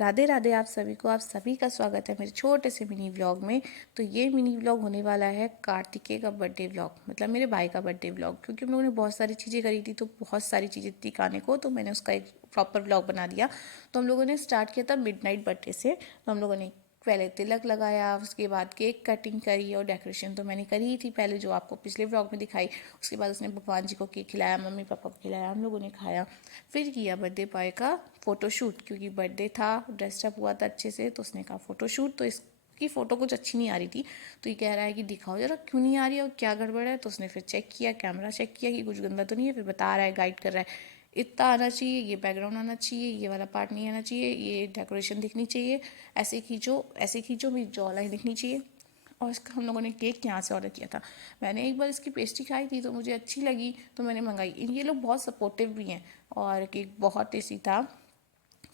राधे राधे आप सभी को, आप सभी का स्वागत है मेरे छोटे से मिनी व्लॉग में। तो ये मिनी व्लॉग होने वाला है कार्तिकेय का बर्थडे व्लॉग, मतलब मेरे भाई का बर्थडे व्लॉग। क्योंकि हम लोगों ने बहुत सारी चीज़ें करी थी, तो बहुत सारी चीज़ें थी खाने को, तो मैंने उसका एक प्रॉपर व्लॉग बना दिया। तो हम लोगों ने स्टार्ट किया था मिडनाइट बर्थडे से। तो हम लोगों ने पहले तिलक लगाया, उसके बाद केक कटिंग करी, और डेकोरेशन तो मैंने करी ही थी पहले, जो आपको पिछले व्लॉग में दिखाई। उसके बाद उसने भगवान जी को केक खिलाया, मम्मी पापा को खिलाया, हम लोगों ने खाया। फिर किया बर्थडे बॉय का फ़ोटोशूट, क्योंकि बर्थडे था, ड्रेसअप हुआ था अच्छे से, तो उसने कहा फ़ोटोशूट। तो इसकी फ़ोटो कुछ अच्छी नहीं आ रही थी, तो ये कह रहा है कि दिखाओ जरा क्यों नहीं आ रही है और क्या गड़बड़ है। तो उसने फिर चेक किया, कैमरा चेक किया कि कुछ गंदा तो नहीं है। फिर बता रहा है, गाइड कर रहा है, इतना आना चाहिए, ये बैकग्राउंड आना चाहिए, ये वाला पार्ट नहीं आना चाहिए, ये डेकोरेशन दिखनी चाहिए, ऐसे खींचो, मेरी जॉ लाइन दिखनी चाहिए। और इसका हम लोगों ने केक यहाँ से ऑर्डर किया था। मैंने एक बार इसकी पेस्ट्री खाई थी तो मुझे अच्छी लगी, तो मैंने मंगाई। ये लोग बहुत सपोर्टिव भी हैं, और केक बहुत टेस्टी था।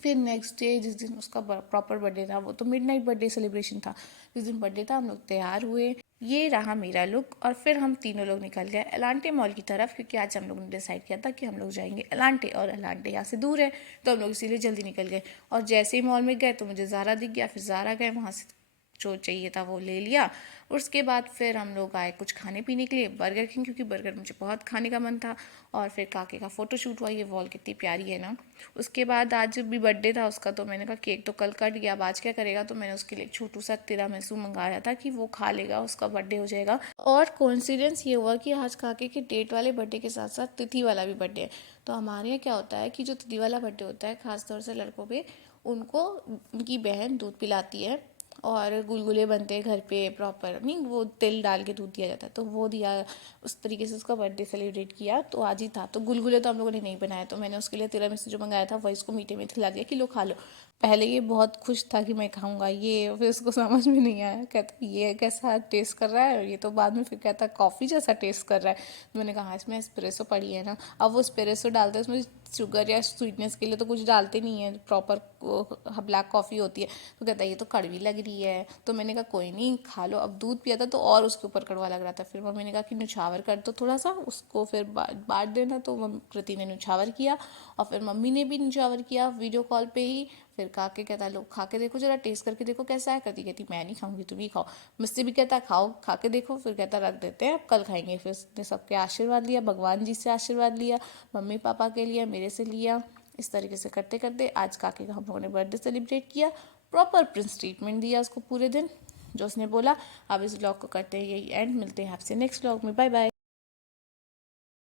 फिर नेक्स्ट डे, जिस दिन उसका प्रॉपर बर्थडे था, वो तो मिडनाइट बर्थडे सेलिब्रेशन था। जिस दिन बर्थडे था हम लोग तैयार हुए, ये रहा मेरा लुक। और फिर हम तीनों लोग निकल गए एलांटे मॉल की तरफ, क्योंकि आज हम लोगों ने डिसाइड किया था कि हम लोग जाएंगे एलांटे, और एलांटे यहाँ से दूर है, तो हम लोग इसीलिए जल्दी निकल गए। और जैसे ही मॉल में गए तो मुझे ज़ारा दिख गया, फिर ज़ारा गए, वहाँ से जो चाहिए था वो ले लिया। उसके बाद फिर हम लोग आए कुछ खाने पीने के लिए, बर्गर किंग, क्योंकि बर्गर मुझे बहुत खाने का मन था। और फिर काके का फ़ोटो शूट हुआ, ये वॉल कितनी प्यारी है ना। उसके बाद आज भी बर्थडे था उसका, तो मैंने कहा केक तो कल कट गया, अब आज क्या करेगा। तो मैंने उसके लिए एक छोटू सा तिरामिसू मंगाया था कि वो खा लेगा, उसका बर्थडे हो जाएगा। और कोइंसिडेंस ये हुआ कि आज काके के डेट वाले बर्थडे के साथ साथ तिथि वाला भी बर्थडे है। तो हमारे यहाँ क्या होता है कि जो तिथि वाला बर्थडे होता है, खासतौर से लड़कों पे, उनको उनकी बहन दूध पिलाती है, और गुलगुले बनते हैं घर पे प्रॉपर, नहीं वो तिल डाल के दूध दिया जाता है, तो वो दिया। उस तरीके से उसका बर्थडे सेलिब्रेट किया। तो आज ही था, तो गुलगुले तो हम लोगों ने नहीं बनाया, तो मैंने उसके लिए तिरामिसू जो मंगाया था वही इसको मीठे में खिला दिया कि लो खा लो। पहले ये बहुत खुश था कि मैं खाऊंगा ये, फिर उसको समझ में नहीं आया, कहता ये कैसा टेस्ट कर रहा है, और ये तो बाद में फिर कहता कॉफ़ी जैसा टेस्ट कर रहा है। तो मैंने कहा इसमें एस्प्रेसो पड़ी है ना। अब वो एस्प्रेसो डालते हैं उसमें शुगर या स्वीटनेस के लिए तो कुछ डालते नहीं है, प्रॉपर ब्लैक कॉफ़ी होती है। तो कहता है ये तो कड़वी लग रही है। तो मैंने कहा कोई नहीं खा लो। अब दूध पिया था तो और उसके ऊपर कड़वा लग रहा था। फिर मम्मी ने कहा कि न्यौछावर कर दो थोड़ा सा उसको, फिर बांट देना। तो कृति ने न्यौछावर किया, और फिर मम्मी ने भी न्यौछावर किया वीडियो कॉल पे ही। फिर काके कहता लो खा के देखो, जरा टेस्ट करके देखो कैसा है। कृति कहती मैं नहीं खाऊंगी, तुम ही खाओ। मुझसे भी कहता खाओ, खा के देखो। फिर कहता रख देते हैं, अब कल खाएंगे। फिर उसने सबके आशीर्वाद लिया, भगवान जी से आशीर्वाद लिया, मम्मी पापा के लिए, मेरे से लिया। इस तरीके से करते करते आज काके का हम लोगों ने बर्थडे सेलिब्रेट किया। प्रॉपर प्रिंस ट्रीटमेंट दिया उसको पूरे दिन, जो उसने बोला। अब इस व्लॉग को करते हैं यही एंड, मिलते हैं आपसे नेक्स्ट व्लॉग में, बाय बाय।